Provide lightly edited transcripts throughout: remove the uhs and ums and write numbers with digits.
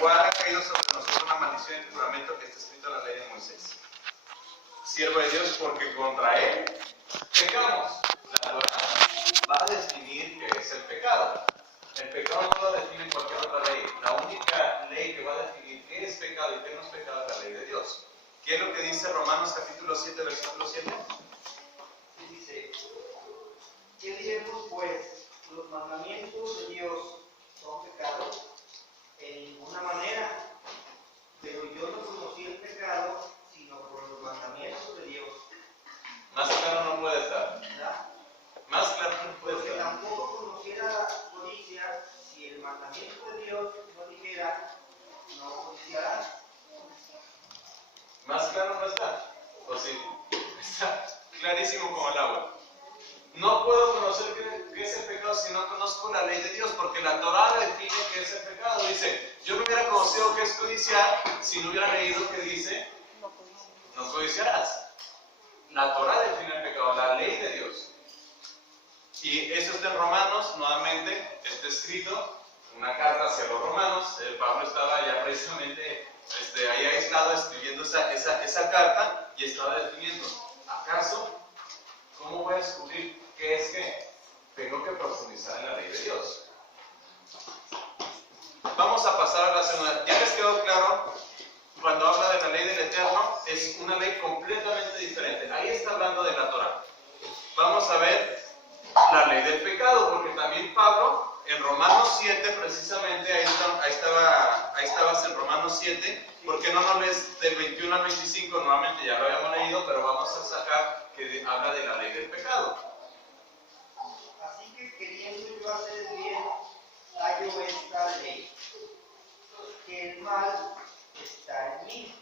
cual ha caído sobre nosotros una maldición y el juramento que está escrito en la ley de Moisés. Siervo de Dios, porque contra él pecamos. La Torá va a definir qué es el pecado. El pecado no lo define cualquier otra ley. La única ley que va a definir qué es pecado y qué no es pecado es la ley de Dios. ¿Qué es lo que dice Romanos capítulo 7, versículo 7? Dice: ¿qué diremos pues? ¿Los mandamientos de Dios son pecados? En ninguna manera. Pero yo no conocí el pecado sino por los mandamientos de Dios. Más claro no puede estar. ¿Verdad? Más claro no puede Porque estar. tampoco conociera la codicia si el mandamiento de Dios no dijera: no codiciarás. Más claro no está. ¿O sí? Está clarísimo como el agua. No puedo conocer qué es el pecado si no conozco la ley de Dios, porque la Torá define qué es el pecado. Dice, yo no hubiera conocido qué es codiciar si no hubiera leído que dice, no codiciarás. La Torá define el pecado, la ley de Dios. Y eso está en Romanos, nuevamente, está escrito, una carta hacia los romanos. Pablo estaba ya precisamente ahí aislado escribiendo esa carta y estaba definiendo, ¿acaso? ¿Cómo voy a descubrir qué es que tengo que profundizar en la ley de Dios? Vamos a pasar a la segunda. ¿Ya les quedó claro? Cuando habla de la ley del Eterno, es una ley completamente diferente. Ahí está hablando de la Torá. Vamos a ver la ley del pecado, porque también Pablo, en Romanos 7, precisamente, ahí estabas en Romanos 7, ¿por qué no nos lees del 21 al 25? Nuevamente ya lo habíamos leído, pero vamos a sacar que habla de la ley del pecado. Así que queriendo yo hacer el bien, hallo esta ley, que el mal está en mí.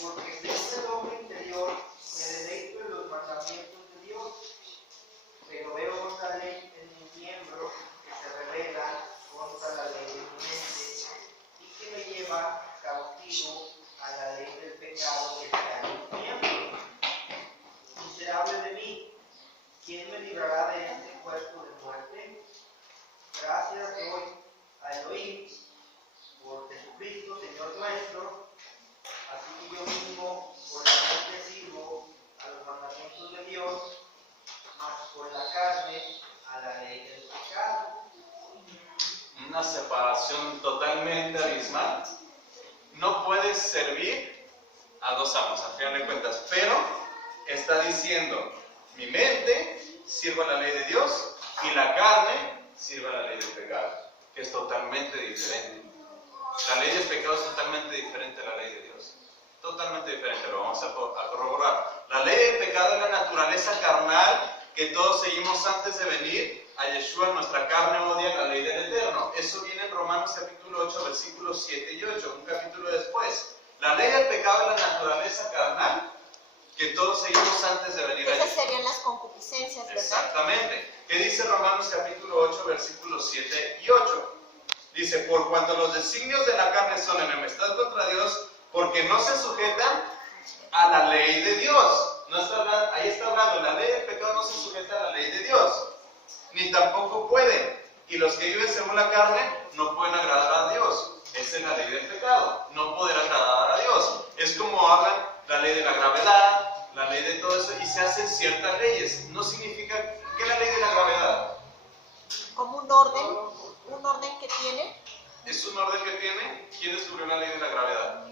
Porque según el hombre interior me deleito en los mandamientos de Dios, pero veo otra ley en mi miembro que se revela contra la ley de mi mente y que me lleva cautivo a la ley del pecado que está en mi miembro. Miserable de mí, ¿quién me librará de este cuerpo de muerte? Gracias doy a Elohim por Jesucristo, Señor nuestro. Así que yo mismo por la mente sirvo a los mandamientos de Dios, mas por la carne a la ley del pecado. Una separación totalmente abismal. No puedes servir a dos amos, a final de cuentas, pero está diciendo, mi mente sirve a la ley de Dios y la carne sirve a la ley del pecado, que es totalmente diferente. La ley del pecado es totalmente diferente a la ley de Dios. Totalmente diferente, lo vamos a corroborar. La ley del pecado es la naturaleza carnal que todos seguimos antes de venir a Yeshua. Nuestra carne odia la ley del Eterno. Eso viene en Romanos capítulo 8, versículos 7 y 8, un capítulo después. La ley del pecado es la naturaleza carnal que todos seguimos antes de venir a Yeshua. Esas serían las concupiscencias, ¿verdad? Exactamente. ¿Qué dice Romanos capítulo 8, versículos 7 y 8? Dice, por cuanto los designios de la carne son enemistad contra Dios, porque no se sujetan a la ley de Dios. No está hablando, ahí está hablando, la ley del pecado no se sujeta a la ley de Dios, ni tampoco pueden. Y los que viven según la carne no pueden agradar a Dios. Esa es la ley del pecado, no poder agradar a Dios. Es como hablan la ley de la gravedad, la ley de todo eso, y se hacen ciertas leyes. No significa que la ley de la gravedad Como un orden que tiene es un orden que tiene. ¿Quién descubrió la ley de la gravedad?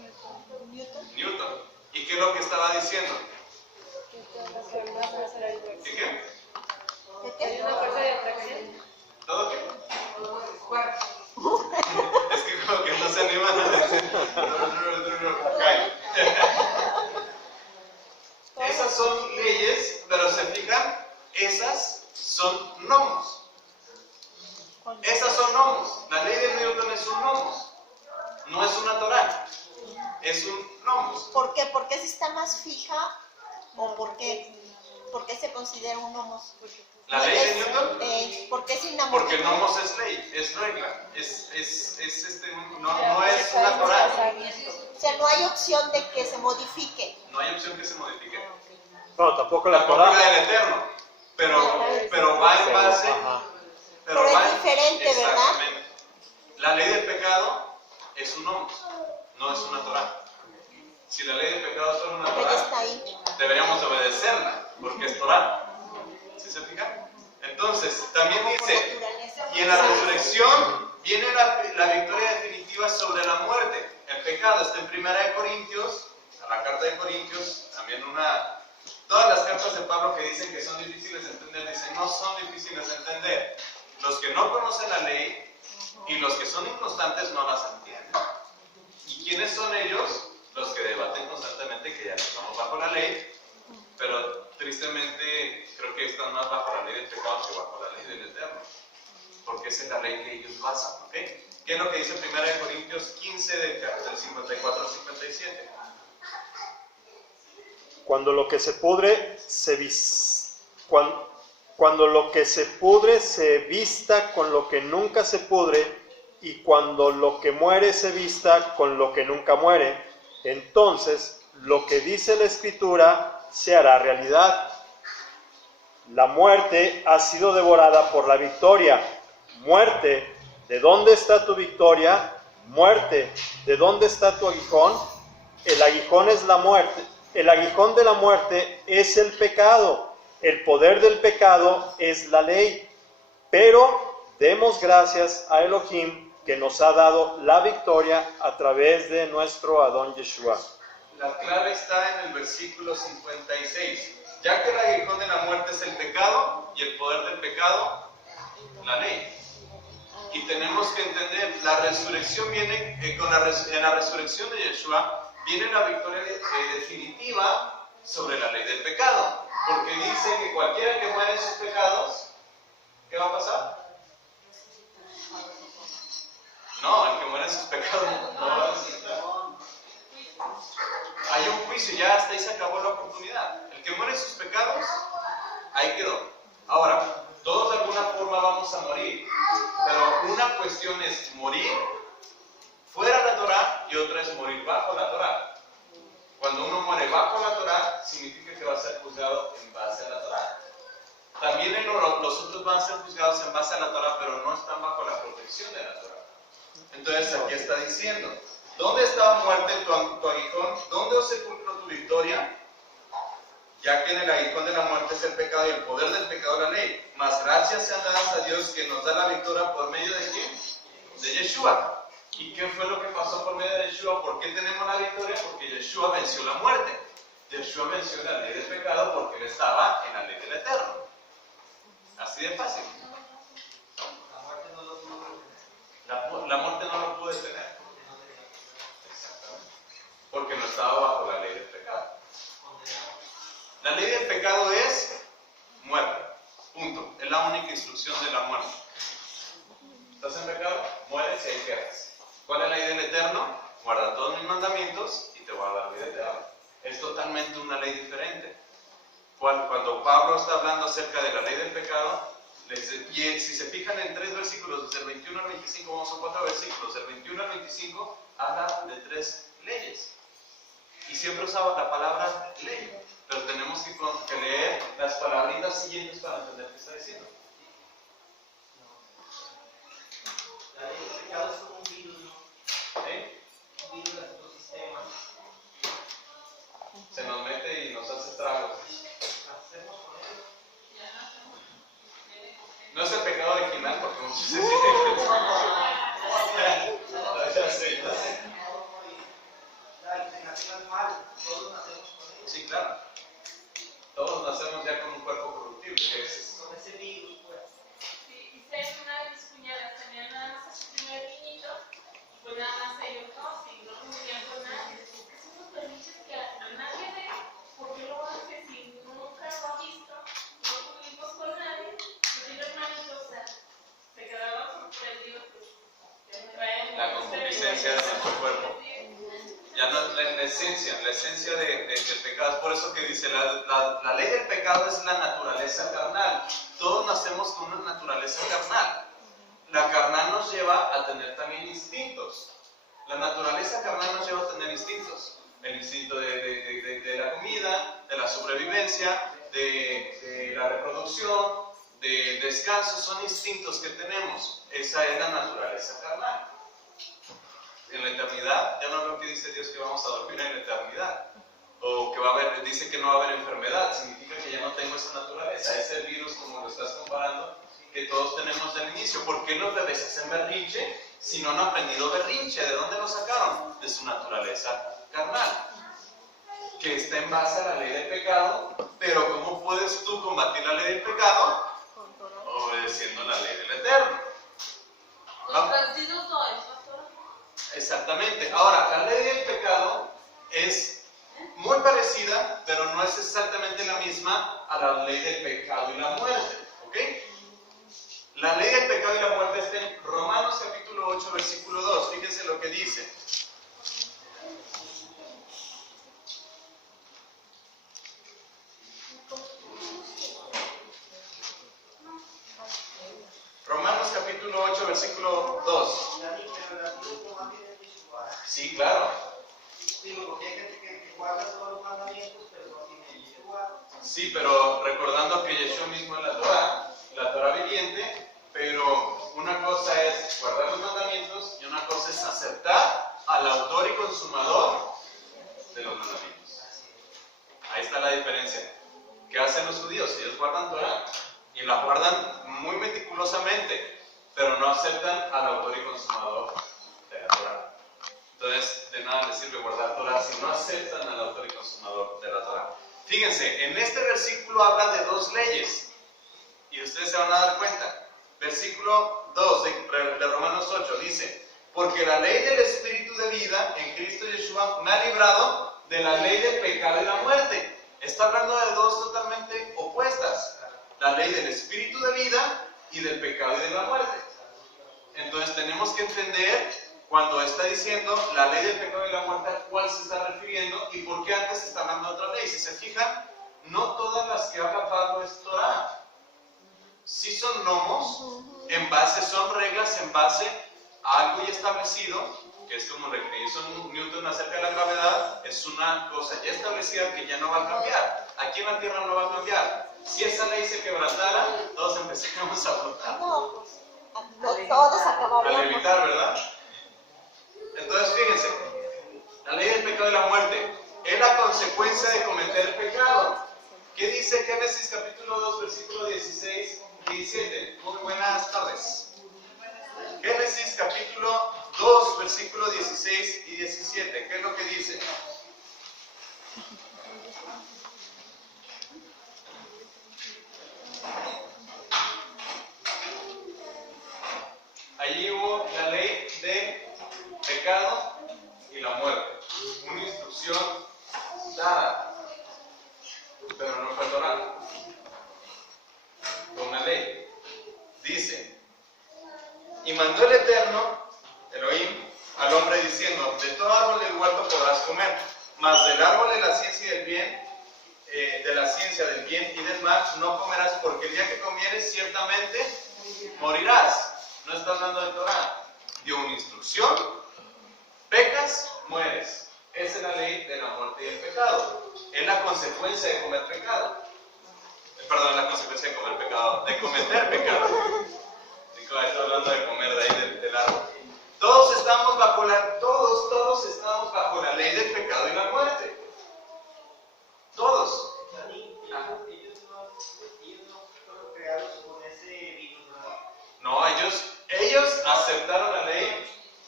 Newton. Newton. ¿Y qué es lo que estaba diciendo? ¿Y qué? ¿Qué? ¿Una fuerza de atracción? ¿Todo qué? Es que como que no se animan a decir. Esas son leyes, pero se fijan, esas son nomos. Esas son nomos. La ley de Newton es un nomos. No es una Torá. Es un nomos. ¿Por qué? ¿Por qué si está más fija? ¿O por qué se considera un nomos? ¿La ley de Newton? ¿Por qué es inamovible? Porque nomos es ley, es regla. No es una Torá. O sea, no hay opción de que se modifique. No hay opción que se modifique. No, tampoco la Tampoco Torá. la del Eterno. Pero va en base. Ajá. Pero es va en- diferente, ¿verdad? Exactamente. La ley del pecado es un nomos, no es una Torah. Si la ley del pecado es solo una Porque Torah, está ahí. deberíamos obedecerla, porque es Torah. ¿Sí se fijan? Entonces, también dice, y en la resurrección viene la victoria definitiva sobre la muerte. El pecado está en 1 Corintios, a la carta de Corintios, también todas las cartas de Pablo que dicen que son difíciles de entender, dicen no son difíciles de entender. Los que no conocen la ley y los que son inconstantes no las entienden. ¿Y quiénes son ellos? Los que debaten constantemente que ya no estamos bajo la ley, pero tristemente creo que están más bajo la ley del pecado que bajo la ley del Eterno, porque esa es la ley que ellos basan, ¿ok? ¿Qué es lo que dice 1 Corintios 15 del 54 al 57? Cuando lo que se pudre cuando lo que se pudre se vista con lo que nunca se pudre, y cuando lo que muere se vista con lo que nunca muere, entonces lo que dice la Escritura se hará realidad. La muerte ha sido devorada por la victoria. Muerte, ¿de dónde está tu victoria? Muerte, ¿de dónde está tu aguijón? El aguijón es la muerte. El aguijón de la muerte es el pecado. El poder del pecado es la ley. Pero demos gracias a Elohim que nos ha dado la victoria a través de nuestro Adón Yeshua. La clave está en el versículo 56. Ya que el aguijón de la muerte es el pecado y el poder del pecado, la ley. Y tenemos que entender, la resurrección viene, en la resurrección de Yeshua, viene la victoria definitiva sobre la ley del pecado. Porque dice que cualquiera que muere en sus pecados, ¿qué va a pasar? No, el que muere en sus pecados no va a resucitar. Hay un juicio, ya hasta ahí se acabó la oportunidad. El que muere en sus pecados, ahí quedó. Ahora, todos de alguna forma vamos a morir, pero una cuestión es morir fuera de la Torah y otra es morir bajo la Torah. Cuando uno muere bajo la Torah, significa que va a ser juzgado en base a la Torah. También los otros van a ser juzgados en base a la Torah, pero no están bajo la protección de la Torah. Entonces aquí está diciendo, ¿dónde estaba muerte tu aguijón? ¿Dónde os sepulcro tu victoria? Ya que en el aguijón de la muerte es el pecado y el poder del pecado la ley. Mas gracias sean dadas a Dios que nos da la victoria por medio de ¿quién? De Yeshua. ¿Y qué fue lo que pasó por medio de Yeshua? ¿Por qué tenemos la victoria? Porque Yeshua venció la muerte. Yeshua venció la ley del pecado porque él estaba en la ley del Eterno. Así de fácil. La muerte no lo pudo detener. Exactamente. Porque no estaba bajo la ley del pecado. La ley del pecado es muerte. Punto. Es la única instrucción de la muerte. ¿Estás en pecado? Mueres y ahí quedas. ¿Cuál es la ley del Eterno? Guarda todos mis mandamientos y te voy a dar vida eterna. Es totalmente una ley diferente. Cuando Pablo está hablando acerca de la ley del pecado, y si se fijan en 3 versículos, desde el 21 al 25, vamos a 4 versículos, del 21 al 25 habla de 3 leyes. Y siempre usaba la palabra ley, pero tenemos que leer las palabritas siguientes para entender qué está diciendo. La ley del pecado es como un virus, ¿no? ¿Sí? Un virus de nuestro sistema. Se nos mete y nos hace estragos. Hacemos con él. No es el pecado original, porque muchos se La alternativa es mal. Todos nacemos con él. Sí, claro. Todos nacemos ya con un cuerpo corruptible. Con ese virus, pues. Sí, y sé que una de mis cuñadas tenía nada más a su primer niñito, y pues nada más ellos dos, y no convivían con nadie. Porque son unos permisos que a nadie ve, porque lo hace si nunca lo ha visto, no convivimos con nadie, y tiene hermanitos, o sea, se quedaban sorprendidos, pues, que me traen La concupiscencia de nuestro cuerpo. Ya no es la esencia del pecado. Es por eso que dice, la ley del pecado es la naturaleza carnal. Todos nacemos con una naturaleza carnal. La carnal nos lleva a tener también instintos. La naturaleza carnal nos lleva a tener instintos. El instinto de la comida, de la sobrevivencia, de la reproducción, de descanso. Son instintos que tenemos. Esa es la naturaleza carnal. en la eternidad, ya no veo que dice Dios que vamos a dormir en la eternidad. O que va a haber, dice que no va a haber enfermedad, significa que ya no tengo esa naturaleza, ese virus como lo estás comparando, que todos tenemos del inicio. ¿Por qué los bebés hacen berrinche si no han aprendido berrinche? ¿De dónde lo sacaron? De su naturaleza carnal, que está en base a la ley del pecado. Pero ¿cómo puedes tú combatir la ley del pecado? Obedeciendo la ley del Eterno. Convencidos no es, pastor. Exactamente. Ahora, la ley del pecado es muy parecida, pero no es exactamente la misma a la ley del pecado y la muerte. ¿Ok? La ley del pecado y la muerte está en Romanos capítulo 8, versículo 2. Fíjense lo que dice. Romanos capítulo 8, versículo 2. Sí, claro. Digo, porque hay gente que guarda todos los mandamientos, pero no tiene Yeshua. Sí, pero recordando que Yeshua mismo es la Torah viviente, pero una cosa es guardar los mandamientos y una cosa es aceptar al autor y consumador de los mandamientos. Ahí está la diferencia. ¿Qué hacen los judíos? Ellos guardan Torah y la guardan muy meticulosamente, pero no aceptan al autor y consumador de la Torah. Entonces, de nada les sirve guardar Torah si no aceptan al autor y consumador de la Torah. Fíjense, en este versículo habla de dos leyes y ustedes se van a dar cuenta. Versículo 2 de Romanos 8 dice: porque la ley del Espíritu de vida en Cristo Yeshua me ha librado de la ley del pecado y la muerte. Está hablando de dos totalmente opuestas: la ley del Espíritu de vida y del pecado y de la muerte. Entonces tenemos que entender cuando está diciendo la ley del pecado y la muerte, ¿a cuál se está refiriendo y por qué antes está hablando de otra ley? Si se fijan, no todas las que habla Pablo es Torah. Sí son nomos, son reglas en base a algo ya establecido, que es como lo que hizo Newton acerca de la gravedad, es una cosa ya establecida que ya no va a cambiar. Aquí en la tierra no va a cambiar. Si esa ley se quebrantara, todos empezaríamos a flotar. No, pues todos A acabaríamos. levitar, ¿verdad? Entonces, fíjense, la ley del pecado y la muerte es la consecuencia de cometer pecado. ¿Qué dice Génesis capítulo 2, versículo 16 y 17? Muy buenas tardes. Génesis capítulo 2, versículo 16 y 17. ¿Qué es lo que dice? Allí hubo la ley de pecado y la muerte. Una instrucción dada, pero no fue Torah. Fue una ley. Dice: y mandó el Eterno, Elohim, al hombre diciendo: de todo árbol del huerto podrás comer, mas del árbol de la ciencia y del bien, del bien y del mal no comerás, porque el día que comieres ciertamente morirás. No está hablando de Torah. Dio una instrucción: pecas, mueres. Esa es la ley de la muerte y el pecado. Es la consecuencia de comer pecado. Perdón, la consecuencia de comer pecado, de cometer pecado. Está hablando de comer de ahí del árbol. Todos estamos bajo la ley del pecado y la muerte. Todos. Ellos no fueron creados con ese virus, ¿verdad? No, ellos aceptaron la ley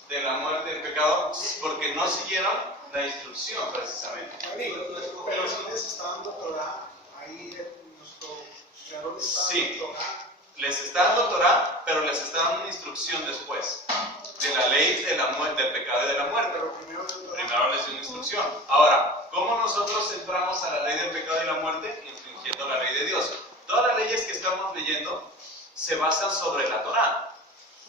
de la muerte y el pecado porque no siguieron la instrucción precisamente. Pero si les está dando Torah, ahí nuestro creador les está Sí. dando Torah. Les está dando Torah, pero les está dando una instrucción después de la ley de la muerte, del pecado y de la muerte. Pero primero dio Torah. Primero les dio una instrucción. Ahora, ¿cómo nosotros entramos a la ley del pecado y la muerte? Infringiendo la ley de Dios. Todas las leyes que estamos leyendo se basan sobre la Torah,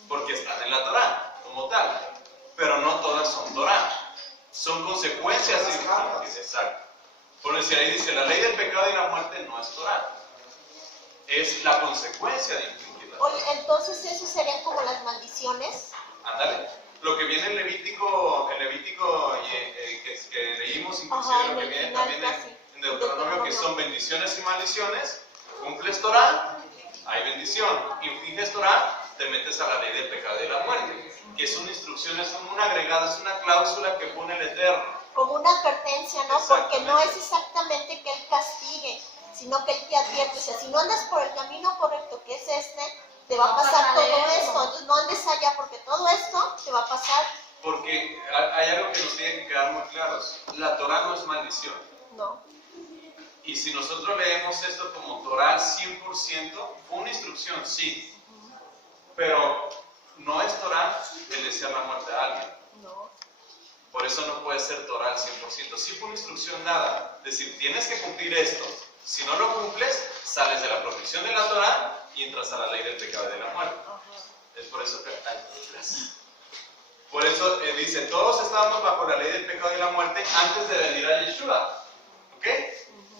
porque están en la Torah como tal, pero no todas son Torah. Son consecuencias Son las cartas. Exacto. Por decir, ahí dice: la ley del pecado y la muerte no es Torah, es la consecuencia de infringir la Torah. Oye, entonces eso serían como las maldiciones. Ándale. Lo que viene en Levítico que leímos, inclusive Ajá, lo que en el viene final también casi. en Deuteronomio, que son bendiciones y maldiciones. Cumples Torah, hay bendición. Infringes Torah, te metes a la ley del pecado y de la muerte, que es una instrucción instrucción, es como un agregado, es una cláusula que pone el Eterno. Como una advertencia, ¿no? Porque no es exactamente que Él castigue, sino que Él te advierte. O sea, si no andas por el camino correcto, que es este, te va a pasar todo esto. Entonces no andes allá, porque todo esto te va a pasar. Porque hay algo que nos tiene que quedar muy claros. La Torah no es maldición. No. Y si nosotros leemos esto como Torah 100%, fue una instrucción, sí. Pero no es Torah el desear la muerte a alguien. No. Por eso no puede ser Torah al 100%. Sí fue una instrucción dada. Es decir, tienes que cumplir esto. Si no lo cumples, sales de la protección de la Torah y entras a la ley del pecado y de la muerte. Es por eso que... gracias. Por eso dice, todos estábamos bajo la ley del pecado y la muerte antes de venir a Yeshua. ¿Ok?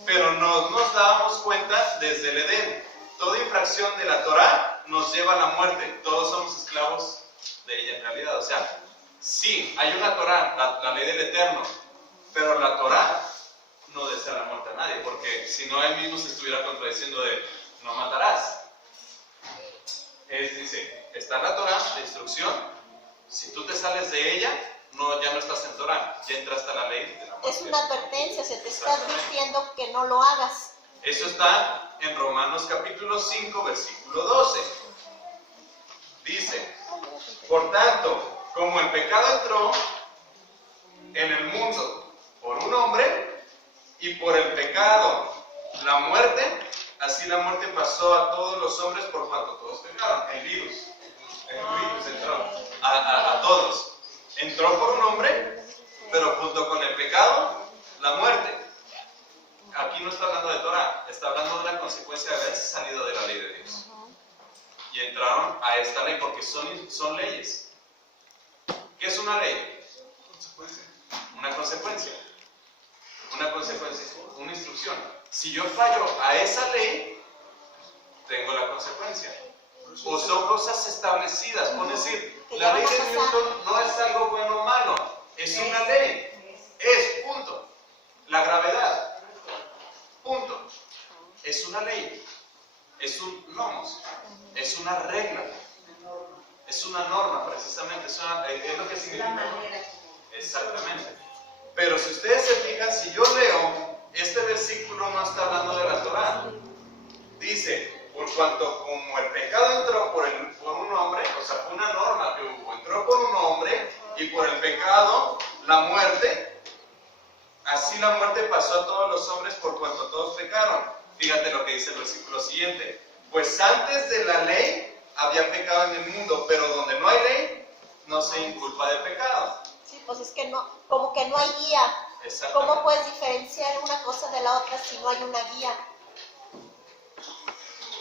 Pero no nos dábamos cuenta desde el Edén. Toda infracción de la Torah nos lleva a la muerte. Todos somos esclavos de ella en realidad. O sea, sí, hay una Torah, la ley del Eterno, pero la Torah no desea la muerte a nadie, porque si no él mismo se estuviera contradiciendo de no matarás. Dice, está la Torah de instrucción, si tú te sales de ella, ya no estás en Torah, ya entraste a la ley de la muerte. Es una advertencia, se te está advirtiendo que no lo hagas. Eso está en Romanos capítulo 5, versículo 12. Dice, por tanto, como el pecado entró en el mundo por un hombre, y por el pecado la muerte, así la muerte pasó a todos los hombres por cuanto todos pecaron. El virus entró a todos. Entró por un hombre, pero junto con el pecado, la muerte. Aquí no está hablando de Torah, está hablando de la consecuencia de haberse salido de la ley de Dios. Y entraron a esta ley porque son leyes. ¿Qué es una ley? Una consecuencia. Una consecuencia, una instrucción. Si yo fallo a esa ley, tengo la consecuencia. O son cosas establecidas. Por decir, la ley de Newton no es algo bueno o malo, es una ley. Es, punto. La gravedad, punto. Es una ley. Es un nomos. Es una regla. Es una norma, precisamente. Es lo que significa. Exactamente. Pero si ustedes se fijan, si yo leo, este versículo no está hablando de la Torah. Dice, por cuanto como el pecado entró por un hombre, o sea, fue una norma que hubo, entró por un hombre, y por el pecado, la muerte, así la muerte pasó a todos los hombres por cuanto todos pecaron. Fíjate lo que dice el versículo siguiente. Pues antes de la ley había pecado en el mundo, pero donde no hay ley, no se inculpa de pecado. Sí, pues es que no, como que no hay guía. ¿Cómo puedes diferenciar una cosa de la otra si no hay una guía?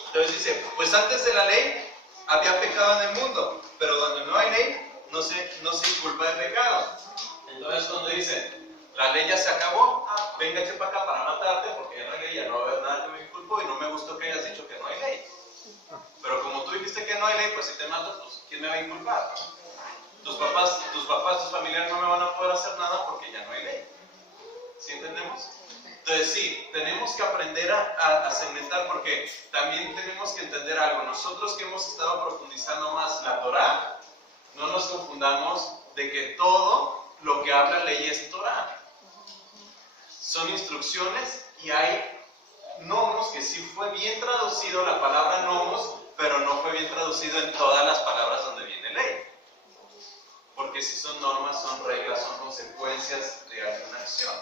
Entonces dice, pues antes de la ley había pecado en el mundo, pero donde no hay ley, no se inculpa de pecado. Entonces cuando dicen, la ley ya se acabó, venga eche para acá para matarte, porque ya no hay ley, ya no va a haber nada que me inculpo, y no me gustó que hayas dicho que no hay ley. Pero como tú dijiste que no hay ley, pues si te mato, pues ¿quién me va a inculpar? Tus papás, tus familiares no me van a poder hacer nada porque ya no hay ley. ¿Sí entendemos? Entonces sí, tenemos que aprender a segmentar, porque también tenemos que entender algo. Nosotros que hemos estado profundizando más la Torah, no nos confundamos de que todo lo que habla ley es Torah. Son instrucciones y hay nomos, que sí fue bien traducido la palabra nomos, pero no fue bien traducido en todas las palabras donde viene ley. Porque si son normas, son reglas, son consecuencias de alguna acción.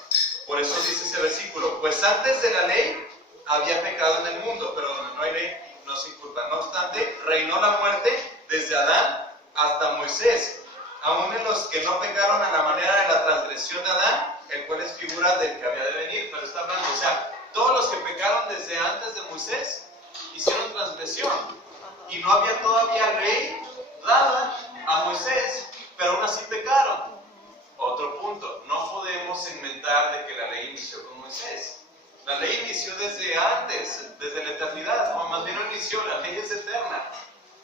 Por eso dice ese versículo, pues antes de la ley había pecado en el mundo, pero donde no hay ley no se inculpa. No obstante, reinó la muerte desde Adán hasta Moisés, aún en los que no pecaron a la manera de la transgresión de Adán, el cual es figura del que había de venir. Pero está hablando, o sea, todos los que pecaron desde antes de Moisés hicieron transgresión. Y no había todavía ley dada a Moisés, pero aún así pecaron. Otro punto, no podemos segmentar de que la ley inició con Moisés. La ley inició desde antes, desde la eternidad, o más bien no inició, la ley es eterna.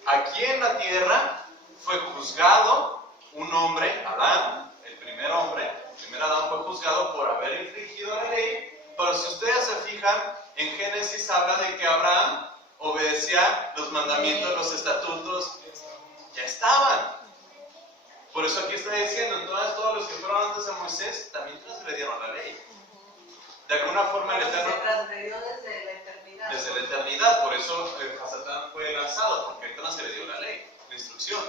Aquí en la tierra fue juzgado un hombre, Adán, el primer hombre, el primer Adán fue juzgado por haber infringido la ley, pero si ustedes se fijan, en Génesis habla de que Abraham obedecía los mandamientos, los estatutos, ya estaban. Por Por eso aquí está diciendo, entonces todos los que fueron antes de Moisés también transgredieron la ley. De alguna forma el Eterno... Se transgredió desde la eternidad. Desde la eternidad, por eso Hasatán fue lanzado, porque él transgredió la ley, la instrucción,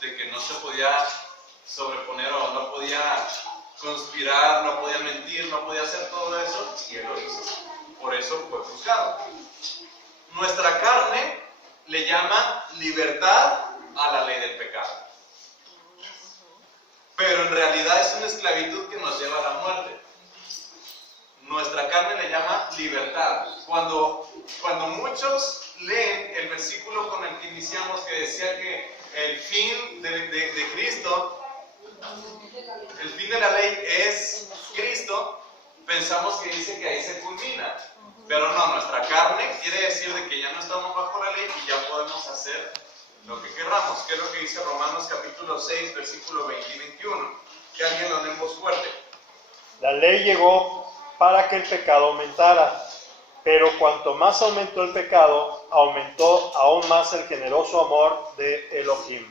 de que no se podía sobreponer o no podía conspirar, no podía mentir, no podía hacer todo eso, y él lo hizo. Por eso fue juzgado. Nuestra carne le llama libertad a la ley del pecado. Pero en realidad es una esclavitud que nos lleva a la muerte. Nuestra carne le llama libertad. Cuando muchos leen el versículo con el que iniciamos, que decía que el fin de Cristo, el fin de la ley es Cristo, pensamos que dice que ahí se culmina. Pero no, nuestra carne quiere decir de que ya no estamos bajo la ley y ya podemos hacer lo que querramos. ¿Qué es lo que dice Romanos capítulo 6, versículo 20 y 21? Que alguien lo dé en voz fuerte. La ley llegó para que el pecado aumentara, pero cuanto más aumentó el pecado, aumentó aún más el generoso amor de Elohim.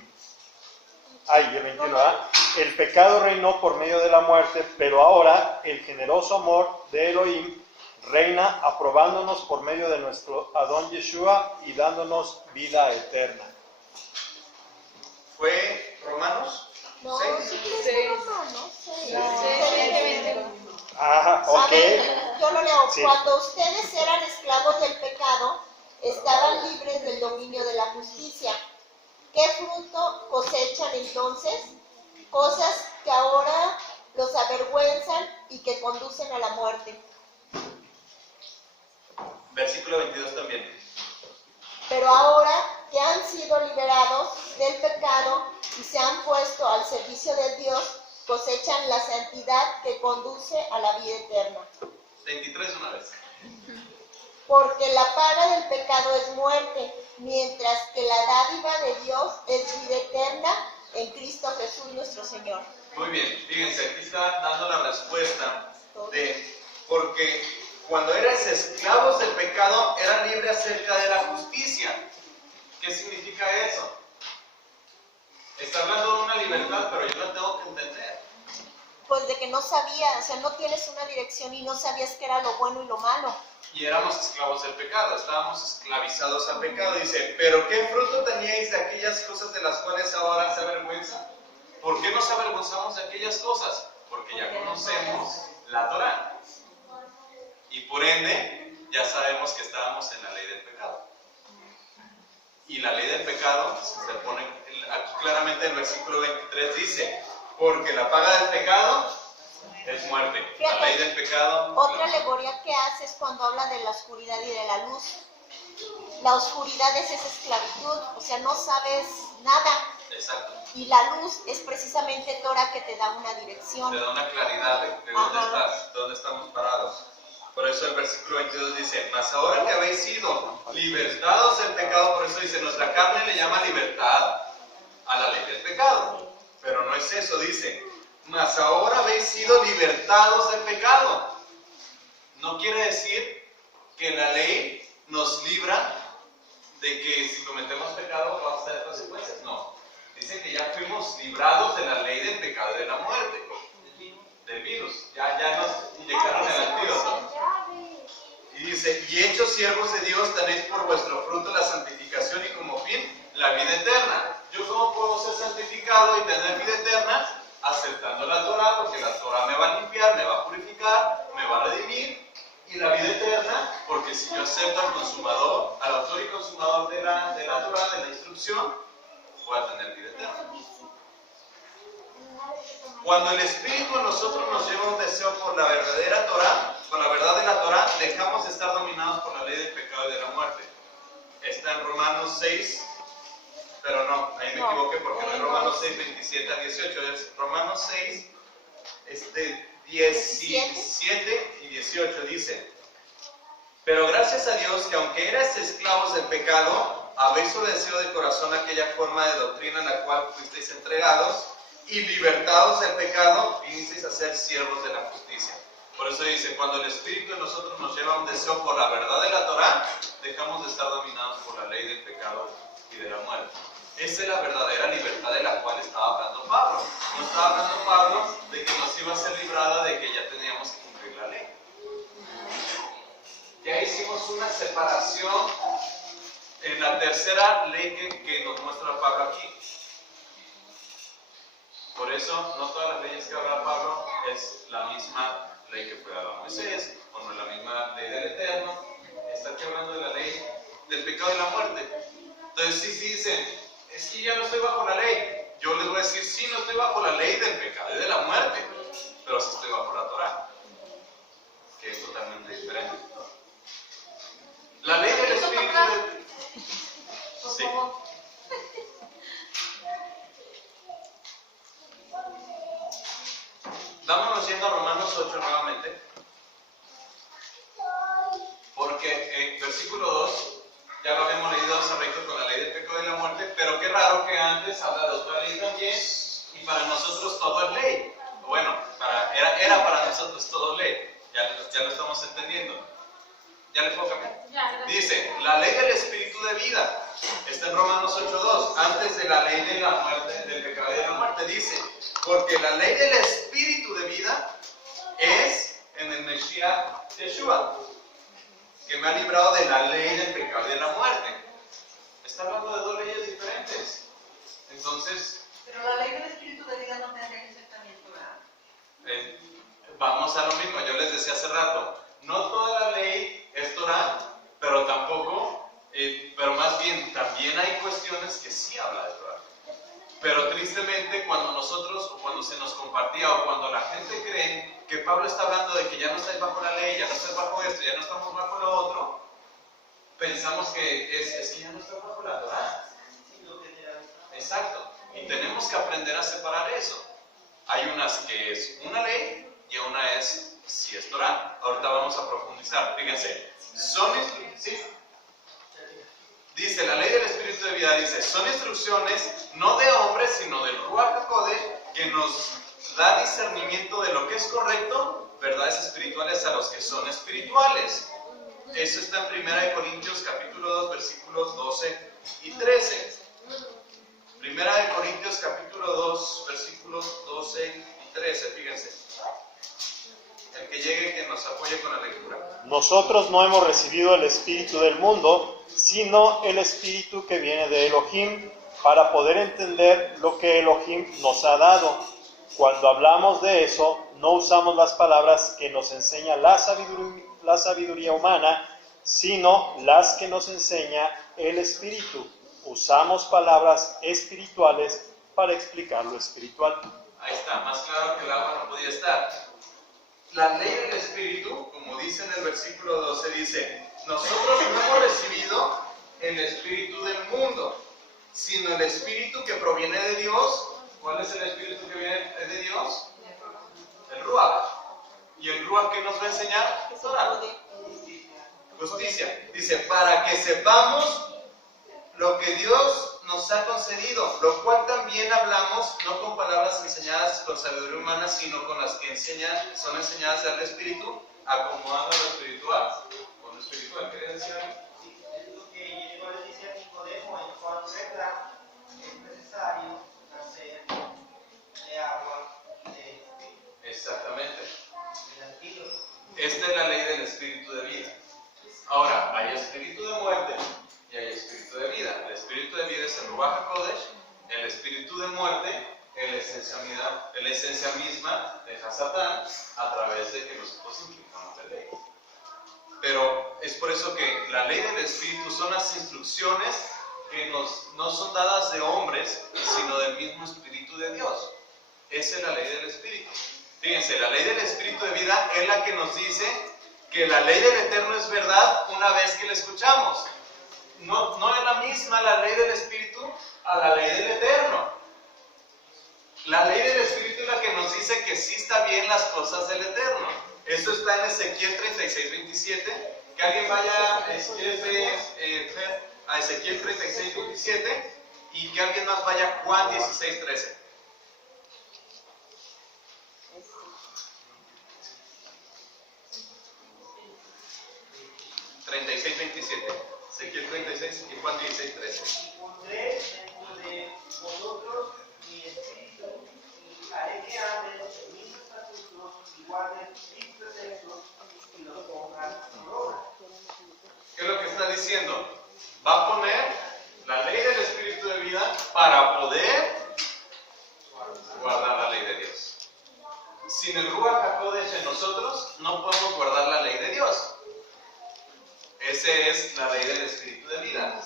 Ay, el 21, ¿verdad? El pecado reinó por medio de la muerte, pero ahora el generoso amor de Elohim reina aprobándonos por medio de nuestro Adón Yeshua y dándonos vida eterna. ¿Fue Romanos? No, ¿Sí? sí que es Romanos. Ah, A ok. ver, yo lo leo. Sí. Cuando ustedes eran esclavos del pecado, estaban libres del dominio de la justicia. ¿Qué fruto cosechan entonces? Cosas que ahora los avergüenzan y que conducen a la muerte. Versículo 22 también. Pero ahora que han sido liberados del pecado y se han puesto al servicio de Dios, cosechan la santidad que conduce a la vida eterna. 23 una vez. Porque la paga del pecado es muerte, mientras que la dádiva de Dios es vida eterna en Cristo Jesús nuestro Señor. Muy bien, fíjense, aquí está dando la respuesta de porque cuando eras esclavos del pecado, eran libres acerca de la justicia. ¿Qué significa eso? Está hablando de una libertad, pero yo la tengo que entender. Pues de que no sabías, o sea, no tienes una dirección y no sabías qué era lo bueno y lo malo. Y éramos esclavos del pecado, estábamos esclavizados al pecado. Dice, ¿pero qué fruto teníais de aquellas cosas de las cuales ahora se avergüenzan? ¿Por qué nos avergonzamos de aquellas cosas? Porque ya conocemos la Torá. Y por ende, ya sabemos que estábamos en la ley del pecado. Y la ley del pecado se pone claramente en el versículo 23, dice, porque la paga del pecado es muerte. La ley del pecado... Otra alegoría que hace es cuando habla de la oscuridad y de la luz. La oscuridad es esa esclavitud, o sea, no sabes nada. Exacto. Y la luz es precisamente Torah que te da una dirección. Te da una claridad de dónde estás, dónde estamos parados. Por eso el versículo 22 dice, mas ahora que habéis sido libertados del pecado, por eso dice, nuestra carne le llama libertad a la ley del pecado. Pero no es eso, dice, mas ahora habéis sido libertados del pecado. No quiere decir que la ley nos libra de que si cometemos pecado vamos a tener consecuencias. No, dice que ya fuimos librados de la ley del pecado y de la muerte, del virus. Ya nos inyectaron el antídoto. Y dice, y hechos siervos de Dios tenéis por vuestro fruto la santificación y como fin la vida eterna. ¿Yo cómo puedo ser santificado y tener vida eterna? Aceptando la Torah, porque la Torah me va a limpiar, me va a purificar, me va a redimir. Y la vida eterna, porque si yo acepto al consumador, al autor y consumador de la Torah, de la instrucción, voy a tener vida eterna. Cuando el Espíritu a nosotros nos lleva un deseo por la verdadera Torah, por la verdad de la Torah, dejamos de estar dominados por la ley del pecado y de la muerte. Está en Romanos 6, pero no, ahí me equivoqué porque no es Romanos 6, 27 a 18, es Romanos 6, 17 y 18 dice, pero gracias a Dios que aunque eras esclavos del pecado, habéis obedecido de corazón aquella forma de doctrina en la cual fuisteis entregados, y libertados del pecado, vinisteis a ser siervos de la justicia. Por eso dice, cuando el Espíritu en nosotros nos lleva a un deseo por la verdad de la Torah, dejamos de estar dominados por la ley del pecado y de la muerte. Esa es la verdadera libertad de la cual estaba hablando Pablo. separación en la tercera ley que nos muestra Pablo aquí. Por eso, no todas las leyes que habla Pablo es la misma ley que fue dada a Moisés, o no es la misma ley del Eterno. Está aquí hablando de la ley del pecado y la muerte. Entonces, sí dicen, es que ya no estoy bajo la ley. Yo les voy a decir, sí, no estoy bajo la ley del pecado y de la muerte, pero sí estoy bajo la Torah, que es totalmente diferente. La ley del Espíritu de... Sí. Vámonos yendo a Romanos 8 nuevamente, porque en versículo 2 ya lo habíamos leído hace rato con la ley del pecado y la muerte, pero qué raro que antes habla de otra ley también, y para nosotros todo es ley. Bueno, era para nosotros todo ley, ya lo estamos entendiendo. ¿Ya les puedo cambiar? Dice, la ley del Espíritu de vida, está en Romanos 8:2, antes de la ley de la muerte, del pecado y de la muerte, dice, porque la ley del Espíritu de vida es en el Mesías Yeshua, que me ha librado de la ley del pecado y de la muerte. Está hablando de dos leyes diferentes. Entonces, Pero la ley del espíritu de vida no tendría que ser también Torah. vamos a lo mismo, yo les decía hace rato, no toda la ley es Torah, pero tampoco, pero más bien también hay cuestiones que sí habla de Torah. Pero tristemente cuando se nos compartía o cuando la gente cree que Pablo está hablando de que ya no estáis bajo la ley, ya no estáis bajo esto, ya no estamos bajo lo otro, pensamos que es que ya no estás bajo la Torah. Exacto. Y tenemos que aprender a separar eso. Hay unas que es una ley y una es si es Torah. Ahorita vamos a profundizar. Fíjense, ¿sí? Dice, la ley del Espíritu de vida dice, son instrucciones no de hombres, sino del Ruach HaKodesh, que nos da discernimiento de lo que es correcto, verdades espirituales a los que son espirituales. Eso está en 1 Corintios capítulo 2, versículos 12 y 13. 1 Corintios capítulo 2, versículos 12 y 13, fíjense. El que llegue, que nos apoye con la lectura. Nosotros no hemos recibido el espíritu del mundo, sino el espíritu que viene de Elohim, para poder entender lo que Elohim nos ha dado. Cuando hablamos de eso, no usamos las palabras que nos enseña la sabiduría humana, sino las que nos enseña el espíritu. Usamos palabras espirituales para explicar lo espiritual. Ahí está, más claro que el agua no podía estar. La ley del Espíritu, como dice en el versículo 12, dice, nosotros no hemos recibido el Espíritu del mundo, sino el Espíritu que proviene de Dios. ¿Cuál es el Espíritu que viene de Dios? El Ruach. ¿Y el Ruach qué nos va a enseñar? Justicia. Dice, para que sepamos lo que Dios nos ha concedido, lo cual también hablamos, no con palabras enseñadas con sabiduría humana, sino con las que son enseñadas del Espíritu, acomodando lo espiritual con lo espiritual. ¿Quería decir algo? Sí, es lo que Yeshua le dice a Nicodemo en Juan 3, es necesario nacer de agua y de espíritu. Exactamente. El antídoto. Esta es la ley del espíritu de vida. Ahora, hay espíritu de muerte y hay espíritu de vida. El espíritu de vida es el Ruach HaKodesh, el espíritu de muerte, la esencia misma de Hasatán, a través de que nosotros implicamos la ley. Pero es por eso que la ley del espíritu son las instrucciones que no son dadas de hombres, sino del mismo espíritu de Dios. Esa es la ley del espíritu. Fíjense, la ley del espíritu de vida es la que nos dice que la ley del eterno es verdad una vez que la escuchamos. No es la misma la ley del espíritu a la ley del eterno. La ley del espíritu es la que nos dice que sí está bien las cosas del eterno. Esto está en Ezequiel 36:27. Que alguien vaya a Ezequiel 36:27 y que alguien más vaya a Juan 16:13. Ezequiel 36 y Juan 16:13. Y pondré dentro de vosotros mi espíritu, y haré que anden en mis estatutos y guarden mis preceptos y los pongan en obra. ¿Qué es lo diciendo, va a poner la ley del Espíritu de vida para poder guardar la ley de Dios. Sin el Ruach HaKodesh en nosotros, no podemos guardar la ley de Dios. Esa es la ley del Espíritu de vida.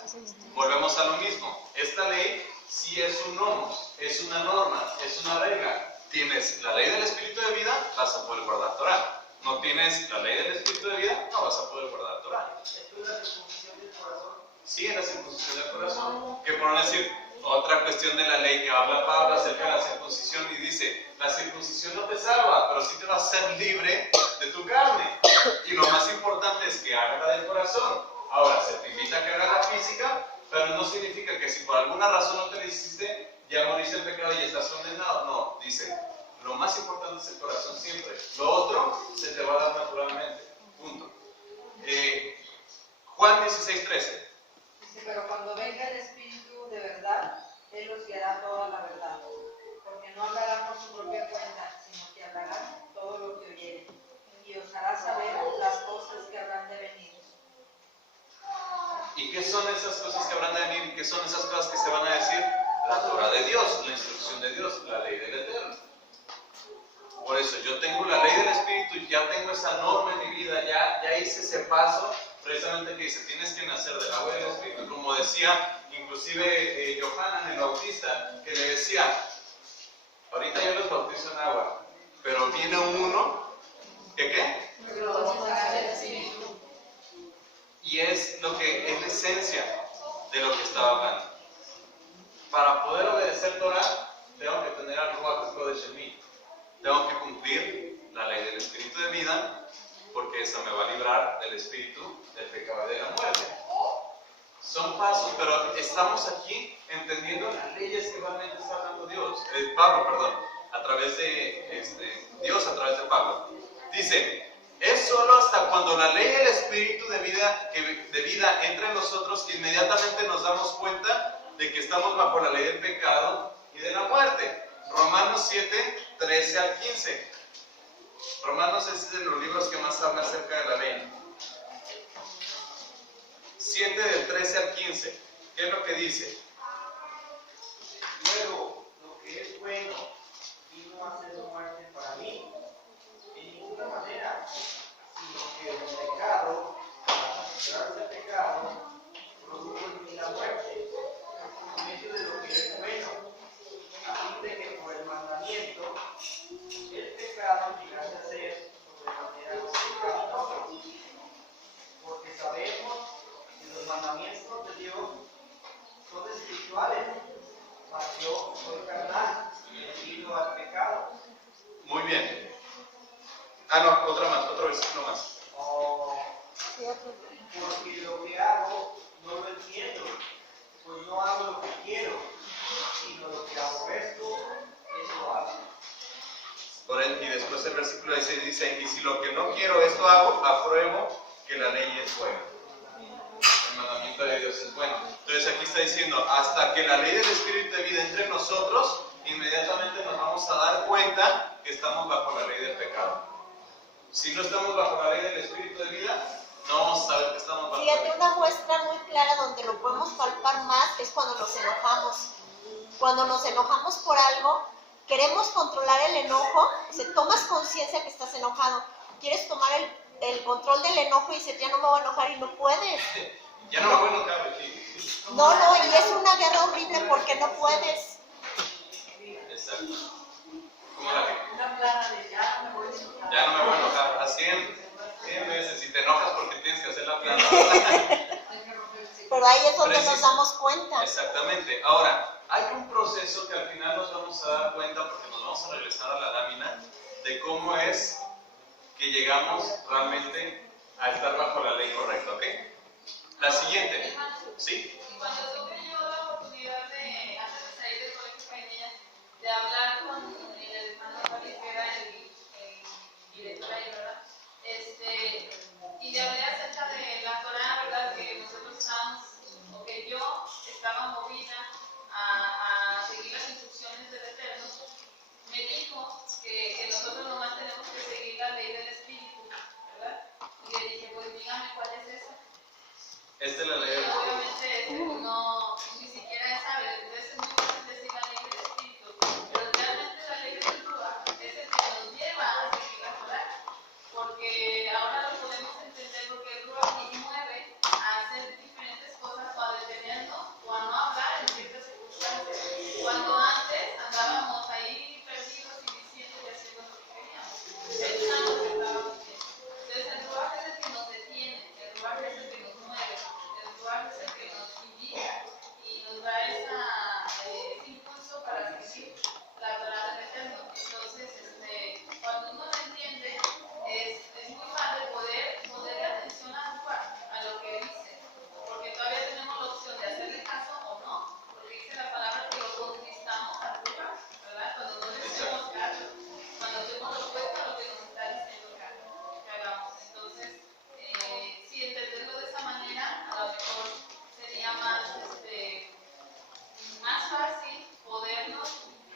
Volvemos a lo mismo. Esta ley sí es un nomos, es una norma, es una regla. Tienes la ley del Espíritu de vida, vas a poder guardar Torah. No tienes la ley del Espíritu de vida, no vas a poder guardar Torah. ¿Esto es la circuncisión del corazón? Sí, es la circuncisión del corazón. Que por no decir otra cuestión de la ley que habla Pablo acerca de la circuncisión y dice, la circuncisión no te salva, pero sí te va a hacer libre de tu carne. Y lo más importante es que haga la del corazón. Ahora, se te invita a que haga la física, pero no significa que si por alguna razón no te la hiciste, ya moriste el pecado y estás condenado. No, dice, lo más importante es el corazón siempre. Lo otro se te va a dar naturalmente. Punto. Juan 16:13. Dice, pero cuando venga el Espíritu de verdad, Él os guiará toda la verdad. Porque no hablará por su propia cuenta, sino que hablará todo lo que oyere. Y os hará saber las cosas que habrán de venir. ¿Y qué son esas cosas que habrán de venir? ¿Qué son esas cosas que se van a decir? La Torah de Dios, la instrucción de Dios, la ley del Eterno. Por eso, yo tengo la ley del Espíritu y ya tengo esa norma en mi vida, ya hice ese paso, precisamente que dice, tienes que nacer del agua y del Espíritu. Como decía, inclusive Yohanan, el bautista, que le decía, ahorita yo los bautizo en agua, pero viene uno, ¿que qué? Y es lo que es la esencia de lo que estaba hablando. Para poder obedecer Torah, tengo que tener al Ruach HaKodesh en mí. Tengo que cumplir la ley del Espíritu de vida, porque esa me va a librar del espíritu, del pecado y de la muerte. Son pasos, pero estamos aquí entendiendo las leyes que realmente está hablando Dios. Pablo, a través de Dios, a través de Pablo. Dice, es solo hasta cuando la ley del Espíritu de vida entra en nosotros que inmediatamente nos damos cuenta de que estamos bajo la ley del pecado y de la muerte. Romanos 7, 13 al 15. Romanos es de los libros que más habla acerca de la ley. 7 del 13 al 15. ¿Qué es lo que dice? Luego, lo que es bueno vino a ser muerte para mí, en ninguna manera, sino que el pecado, para saciar el pecado, produjo en mí la muerte, en medio de lo que es bueno, a fin de que por el mandamiento el pecado llegase a ser sobremanera pecaminoso. Porque sabemos que los mandamientos de Dios son espirituales, mas yo soy carnal, debido al pecado. Muy bien. No, otro versículo más. Porque lo que hago no lo entiendo, pues no hago lo que quiero, sino lo que aborrezco, eso hago. Y después el versículo dice, y si lo que no quiero esto hago, apruebo que la ley es buena. El mandamiento de Dios es bueno. Entonces aquí está diciendo, hasta que la ley del Espíritu de vida entre nosotros, inmediatamente nos vamos a dar cuenta que estamos bajo la ley del pecado. Si no estamos bajo la ley del Espíritu de vida, no vamos a saber que estamos bajo la Fíjate, ley. una muestra muy clara donde lo podemos palpar más es cuando nos enojamos. Cuando nos enojamos por algo, queremos controlar el enojo, tomas conciencia que estás enojado, quieres tomar el control del enojo y dices, ya no me voy a enojar y no puedes. Ya no me voy a enojar aquí. No, y es una guerra horrible porque no puedes. Exacto. Como la que Una plana de ya no me voy a enojar. ya no me voy a enojar a 100 veces. Si te enojas porque tienes que hacer la plana. Pero ahí es donde nos damos cuenta. Exactamente. Ahora, hay un proceso que al final nos vamos a dar cuenta, porque nos vamos a regresar a la lámina, de cómo es que llegamos realmente a estar bajo la ley correcta, ¿ok? La siguiente. ¿Sí? Cuando tuve yo la oportunidad de, antes de salir del colegio Painilla, de hablar con el hermano Fabio, que era el director ahí, ¿verdad? Y le hablé acerca de la Torah, ¿verdad? Que nosotros estábamos, o que yo estaba movida a seguir las instrucciones del Eterno. Me dijo que nosotros nomás tenemos que seguir la ley del Espíritu, ¿verdad? Y le dije, pues dígame cuál es esa. Esta es la ley del Pero Espíritu. obviamente no, ni siquiera sabe, es muy fácil decir la ley del Espíritu, pero realmente la ley del Ruach es el que nos lleva a seguir la Torah, porque ahora lo podemos entender porque el Ruach nos mueve a hacer diferentes cosas o a detenernos o a no hablar en ciertas circunstancias, cuando antes andábamos ahí perdidos y diciendo y haciendo lo que queríamos, pensando que estábamos bien. Entonces el Ruach es el que nos detiene, el Ruach es el que nos mueve, el Ruach es el que nos invita y nos da ese impulso para seguir la Torah del Eterno. Entonces, cuando uno lo entiende, es muy padre ponerle atención al Ruach, a lo que dice, porque todavía tenemos la opción de hacerle caso o no, porque dice la palabra que lo contristamos al Ruach, ¿verdad? Cuando no le hacemos caso, cuando hacemos lo opuesto a lo que nos está diciendo que hagamos. Entonces, si entenderlo de esa manera, a lo mejor sería más fácil podernos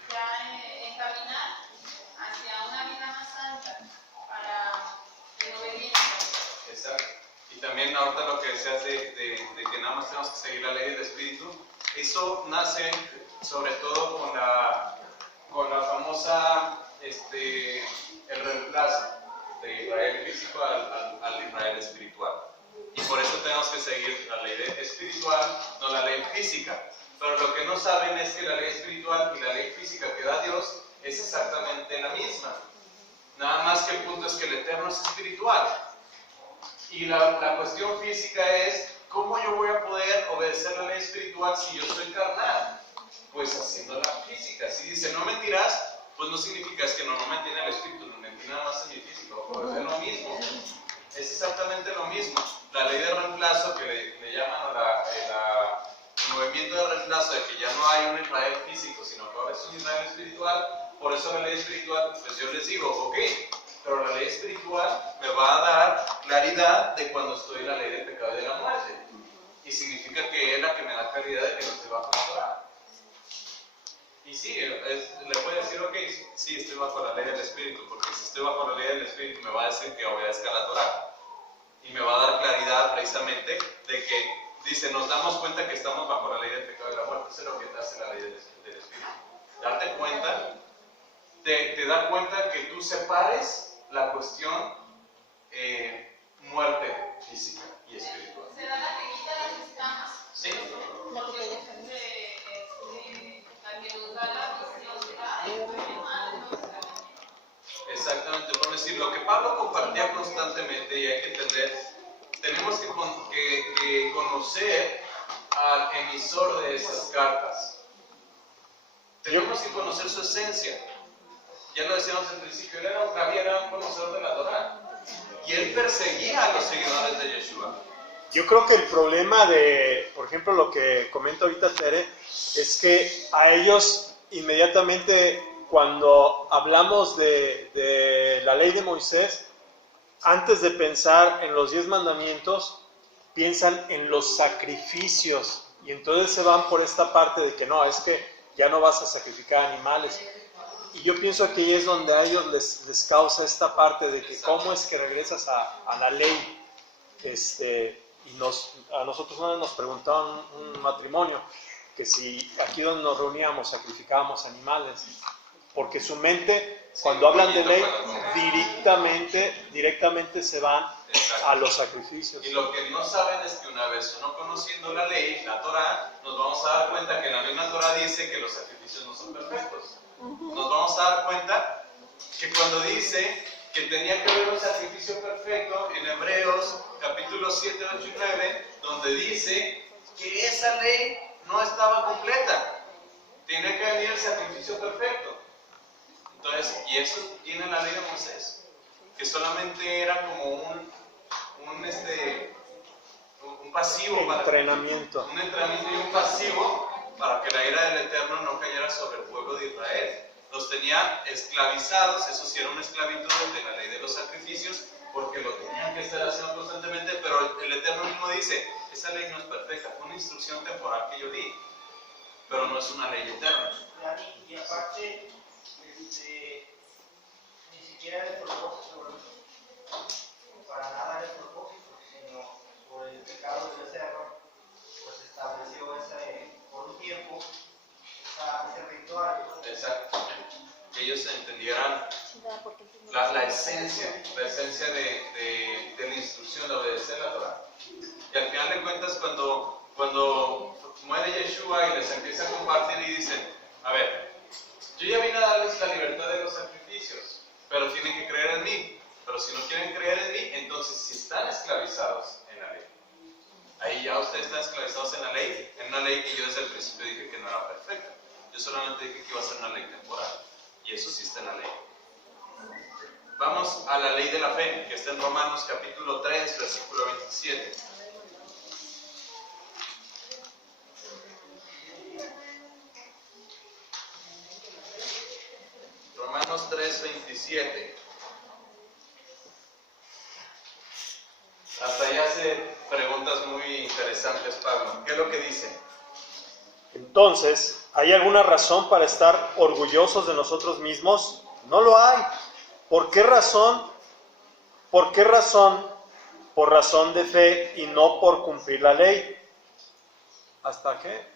ya encaminar hacia una vida más santa en obediencia. Exacto. Y también ahorita lo que decías de que nada más tenemos que seguir la ley del Espíritu, eso nace sobre todo con la famosa, el reemplazo de Israel físico al Israel espiritual. Y por eso tenemos que seguir la ley espiritual, no la ley física. Pero lo que no saben es que la ley espiritual y la ley física que da Dios es exactamente la misma. Nada más que el punto es que el Eterno es espiritual. Y la cuestión física es, ¿cómo yo voy a poder obedecer la ley espiritual si yo soy carnal? Pues haciendo la física. Si dice, no mentirás, pues no significa que no mentir en el espíritu, no mentir nada más en mi físico. Pues es lo mismo. Es exactamente lo mismo. La ley de reemplazo que le llaman el movimiento de reemplazo de que ya no hay un Israel físico, sino que ahora es un Israel espiritual. Por eso la ley espiritual, pues yo les digo, ok, pero la ley espiritual me va a dar claridad de cuando estoy en la ley del pecado y de la muerte. Y significa que es la que me da claridad de que no estoy bajo la Torah. Y sí, le puede decir, ok, sí, estoy bajo la ley del Espíritu, porque si estoy bajo la ley del Espíritu me va a decir que obedezca la Torah. Y me va a dar claridad precisamente de que, dice, nos damos cuenta que estamos bajo la ley del pecado y la muerte. Eso es lo que te hace la ley del Espíritu. Darte cuenta, te da cuenta que tú separes la cuestión muerte física y espiritual. Será la que quita las escamas. Sí. Lo que te deja. La que nos da la visión de, ay, estoy mal, no está bien. Exactamente, por decir, lo que Pablo compartía constantemente, y hay que entender, tenemos que conocer al emisor de esas cartas. Tenemos que conocer su esencia. Ya lo decíamos al principio, él era un conocedor de la Torah. Y él perseguía a los seguidores de Yeshua. Yo creo que el problema de, por ejemplo, lo que comenta ahorita Tere, es que a ellos inmediatamente cuando hablamos de la ley de Moisés, antes de pensar en los 10 mandamientos, piensan en los sacrificios. Y entonces se van por esta parte de que no, es que ya no vas a sacrificar animales. Y yo pienso que ahí es donde a ellos les causa esta parte de que cómo es que regresas a la ley. Y a nosotros una vez nos preguntaron un matrimonio que si aquí donde nos reuníamos sacrificábamos animales, porque su mente, cuando hablan de ley, directamente se van a los sacrificios. Y lo que no saben es que una vez uno conociendo la ley, la Torah, nos vamos a dar cuenta que la misma Torah dice que los sacrificios no son perfectos. Nos vamos a dar cuenta que cuando dice que tenía que haber un sacrificio perfecto, en Hebreos capítulo 7, 8 y 9, donde dice que esa ley no estaba completa. Tenía que venir el sacrificio perfecto. Entonces, y eso tiene la ley de Moisés, que solamente era como un pasivo, un entrenamiento y un pasivo para que la ira del Eterno no cayera sobre el pueblo de Israel. Los tenía esclavizados, eso sí era una esclavitud de la ley de los sacrificios, porque lo tenían que estar haciendo constantemente, pero el Eterno mismo dice, esa ley no es perfecta, fue una instrucción temporal que yo di, pero no es una ley eterna. Y aparte, ni siquiera el propósito, para nada el propósito, sino por el pecado del Eterno, ellos entendieran la esencia de la instrucción de obedecer la Torah. Y al final de cuentas, cuando muere Yeshua y les empieza a compartir y dicen, a ver, yo ya vine a darles la libertad de los sacrificios, pero tienen que creer en mí. Pero si no quieren creer en mí, entonces si están esclavizados en la ley. Ahí ya ustedes están esclavizados en la ley, en una ley que yo desde el principio dije que no era perfecta. Yo solamente dije que iba a ser una ley temporal. Y eso sí está en la ley. Vamos a la ley de la fe, que está en Romanos capítulo 3, versículo 27. Romanos 3, 27. Hasta ahí hace preguntas muy interesantes, Pablo. ¿Qué es lo que dice? Entonces, ¿hay alguna razón para estar orgullosos de nosotros mismos? No lo hay. ¿Por qué razón? ¿Por qué razón? Por razón de fe y no por cumplir la ley. ¿Hasta qué?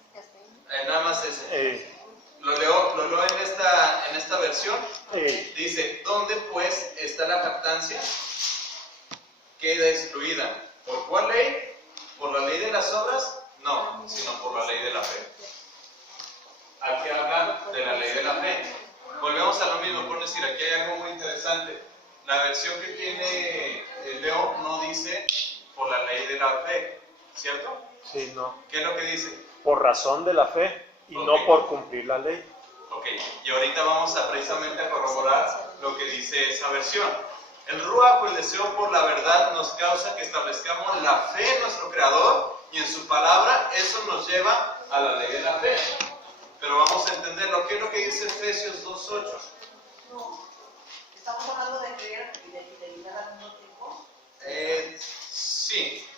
Nada más ese. Lo leo en esta versión. Dice, ¿dónde pues está la jactancia? Queda excluida. ¿Por cuál ley? ¿Por la ley de las obras? No, sino por la ley de la fe. Aquí habla de la ley de la fe. Volvemos a lo mismo, por decir, aquí hay algo muy interesante. La versión que tiene Leo no dice por la ley de la fe, ¿cierto? Sí, no. ¿Qué es lo que dice? Por razón de la fe y no por cumplir la ley. Ok, y ahorita vamos a precisamente a corroborar lo que dice esa versión. El Ruach, el deseo por la verdad, nos causa que establezcamos la fe en nuestro Creador y en su palabra. Eso nos lleva a la ley de la fe. Pero vamos a entender lo que es lo que dice Efesios 2.8. No, estamos hablando de creer y de fidelidad al mismo tiempo. Sí,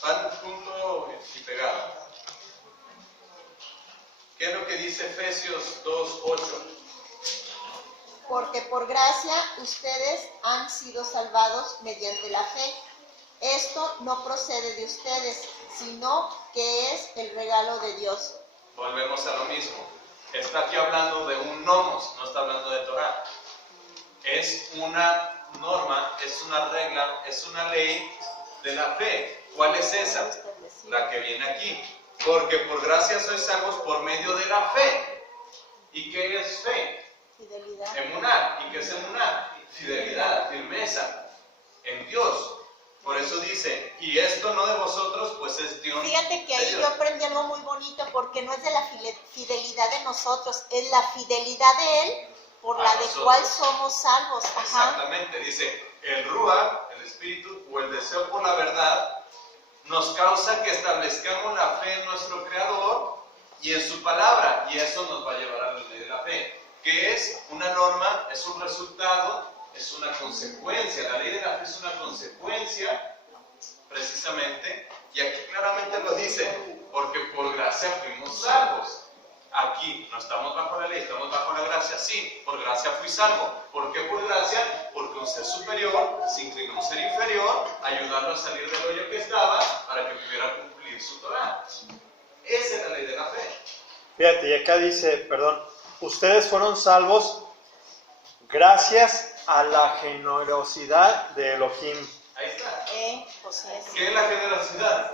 van junto y pegado. ¿Qué es lo que dice Efesios 2.8? Porque por gracia ustedes han sido salvados mediante la fe. Esto no procede de ustedes, sino que es el regalo de Dios. Volvemos a lo mismo. Está aquí hablando de un nomos, no está hablando de Torah. Es una norma, es una regla, es una ley de la fe. ¿Cuál es esa? La que viene aquí. Porque por gracia sois salvos por medio de la fe. ¿Y qué es fe? Fidelidad. Emuná. ¿Y qué es emuná? Fidelidad, firmeza en Dios. Por eso dice, y esto no de vosotros, pues es Dios. Fíjate que ahí yo aprendí algo muy bonito, porque no es de la fidelidad de nosotros, es la fidelidad de Él por la de cual somos salvos. Ajá. Exactamente, dice, el Ruach, el Espíritu o el deseo por la verdad, nos causa que establezcamos la fe en nuestro Creador y en su palabra, y eso nos va a llevar a la ley de la fe, que es una norma, es un resultado, es una consecuencia. La ley de la fe es una consecuencia, precisamente, y aquí claramente lo dice, porque por gracia fuimos salvos. Aquí no estamos bajo la ley, estamos bajo la gracia. Sí, por gracia fui salvo. ¿Por qué por gracia? Porque un ser superior se inclinó a un ser inferior, ayudarlo a salir del hoyo que estaba para que pudiera cumplir su Torah. Esa es la ley de la fe. Fíjate, y acá dice, perdón, ustedes fueron salvos gracias a la generosidad de Elohim. Ahí está. Pues es. ¿Qué es la generosidad?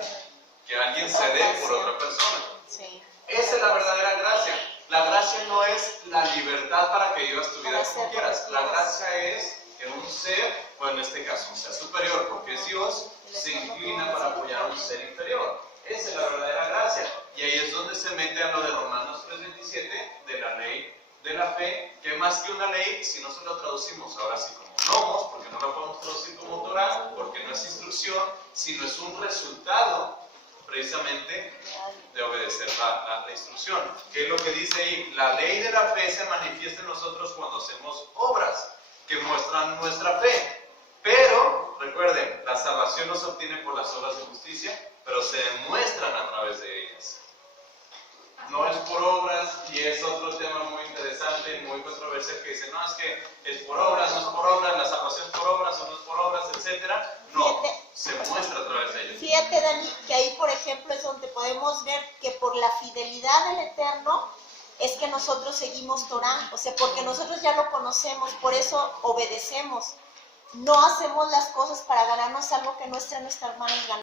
Que alguien se dé por otra persona. Sí. Esa es la verdadera gracia. La gracia no es la libertad para que vivas tu vida como quieras. La gracia es que un ser, o en este caso un ser superior, porque es Dios, se inclina para apoyar a un ser inferior. Esa es la verdadera gracia. Y ahí es donde se mete a lo de Romanos 3.27, de la ley de la fe, que más que una ley, si no se lo traducimos ahora sí como nomos, porque no lo podemos traducir como Torah, porque no es instrucción, sino es un resultado precisamente de obedecer la instrucción. ¿Qué es lo que dice ahí? La ley de la fe se manifiesta en nosotros cuando hacemos obras que muestran nuestra fe. Pero, recuerden, la salvación no se obtiene por las obras de justicia, pero se demuestran a través de ellas. No es por obras, y es otro tema muy interesante, muy controversial, que dice, no, es que es por obras, no es por obras, la salvación es por obras o no es por obras, etc. No, se muestra a través de ellos. Fíjate, Dani, que ahí, por ejemplo, es donde podemos ver que por la fidelidad del Eterno, es que nosotros seguimos Torah, o sea, porque nosotros ya lo conocemos, por eso obedecemos. No hacemos las cosas para ganarnos algo que no está en nuestras manos ganar.